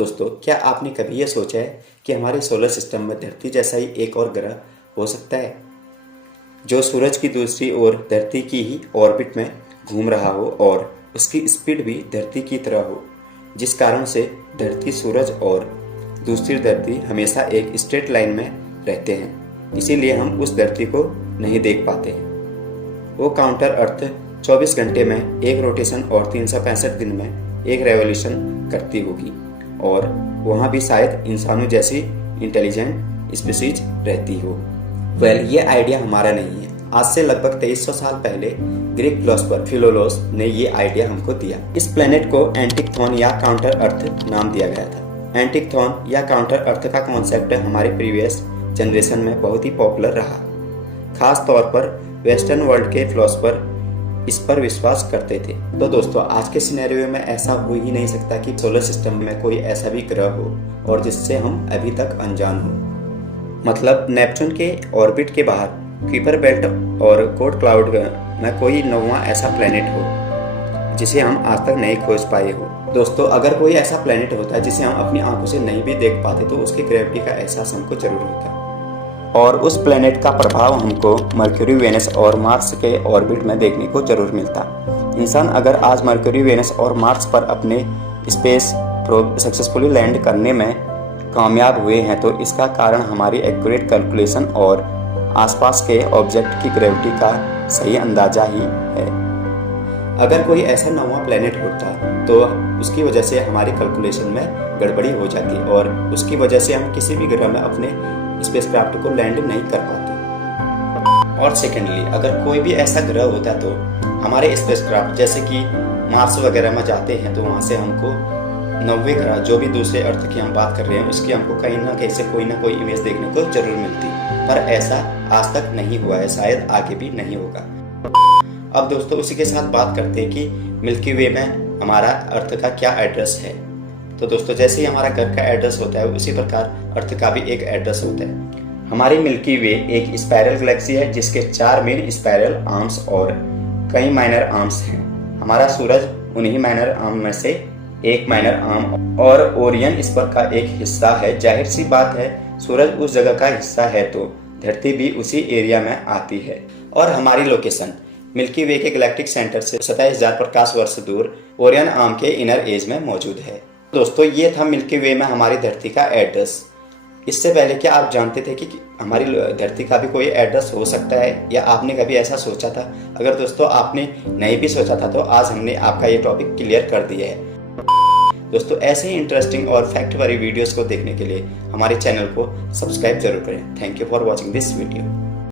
दोस्तों, क्या आपने कभी यह सोचा है कि हमारे सोलर सिस्टम में धरती जैसा ही एक और ग्रह हो सकता है जो सूरज की दूसरी ओर धरती की ही ऑर्बिट में घूम रहा हो और उसकी स्पीड भी धरती की तरह हो, जिस कारण से धरती, सूरज और दूसरी धरती हमेशा एक स्ट्रेट लाइन में रहते हैं। इसीलिए हम उस धरती को नहीं देख पाते हैं। वो काउंटर अर्थ 24 घंटे में एक रोटेशन और 365 दिन में एक रेवोल्यूशन करती होगी और वहाँ भी शायद इंसानों जैसी इंटेलिजेंट स्पीशीज रहती हो। ये आइडिया हमारा नहीं है। आज से लगभग 2300 साल पहले ग्रीक फिलोसोफर फिलोलोस ने ये आइडिया हमको दिया। इस प्लेनेट को एंटिकथॉन या काउंटर अर्थ नाम दिया गया था। एंटिकथॉन या काउंटर अर्थ का कॉन्सेप्ट हमारे प्रीवियस जनरेशन में बहुत ही पॉपुलर रहा। खास तौर पर वेस्टर्न वर्ल्ड के फिलोसोफर इस पर विश्वास करते थे। तो दोस्तों, आज के सिनेरियो में ऐसा हो ही नहीं सकता कि सोलर सिस्टम में कोई ऐसा भी ग्रह हो और जिससे हम अभी तक अनजान हो। मतलब नेपच्यून के ऑर्बिट के बाहर कुइपर बेल्ट और कोड क्लाउड में कोई नौवां ऐसा प्लेनेट हो जिसे हम आज तक नहीं खोज पाए हो। दोस्तों, अगर कोई ऐसा प्लेनेट होता है जिसे हम अपनी आंखों से नहीं भी देख पाते तो उसकी ग्रेविटी का एहसास हमको जरूर होता है और उस प्लेनेट का प्रभाव हमको मरकरी, वेनस और मार्स के ऑर्बिट में देखने को जरूर मिलता। इंसान अगर आज मरकरी, वेनस और मार्स पर अपने स्पेस प्रोब सक्सेसफुली लैंड करने में कामयाब हुए हैं तो इसका कारण हमारी एक्यूरेट कैलकुलेशन और आसपास के ऑब्जेक्ट की ग्रेविटी का सही अंदाजा ही है। अगर कोई ऐसा नवा प्लेनेट होता तो उसकी वजह से हमारी कैलकुलेशन में गड़बड़ी हो जाती और उसकी वजह से हम किसी भी ग्रह में अपने स्पेसक्राफ्ट को लैंड नहीं कर पाते। और सेकेंडली, अगर कोई भी ऐसा ग्रह होता तो हमारे स्पेसक्राफ्ट जैसे कि मार्स वगैरह में जाते हैं तो वहाँ से हमको 90 ग्रह, जो भी दूसरे अर्थ की हम बात कर रहे हैं, उसकी हमको कहीं ना कहीं से कोई ना कोई इमेज देखने को जरूर मिलती। पर ऐसा आज तक नहीं हुआ है, शायद आगे भी नहीं होगा। अब दोस्तों, उसी के साथ बात करते हैं कि मिल्की वे में हमारा अर्थ का क्या एड्रेस है। तो दोस्तों, जैसे ही हमारा घर का एड्रेस होता है उसी प्रकार अर्थ का भी एक एड्रेस होता है। हमारी मिल्की वे एक स्पाइरल गैलेक्सी है जिसके 4 मेन स्पाइरल आर्म्स और कई माइनर आर्म्स हैं। हमारा सूरज उन्हीं माइनर आर्म में से एक माइनर आर्म और ओरियन इस पर का एक हिस्सा है। जाहिर सी बात है, सूरज उस जगह का हिस्सा है तो धरती भी उसी एरिया में आती है। और हमारी लोकेशन मिल्की वे के गैलेक्टिक सेंटर से 27,000 प्रकाश वर्ष दूर ओरियन आर्म के इनर एज में मौजूद है। दोस्तों, ये था मिल्की वे में हमारी धरती का एड्रेस। इससे पहले क्या आप जानते थे कि हमारी धरती का भी कोई एड्रेस हो सकता है, या आपने कभी ऐसा सोचा था? अगर दोस्तों आपने नहीं भी सोचा था तो आज हमने आपका ये टॉपिक क्लियर कर दिया है। दोस्तों, ऐसे ही इंटरेस्टिंग और फैक्ट वाली वीडियोस को देखने के लिए हमारे चैनल को सब्सक्राइब जरूर करें। Thank you for watching this video.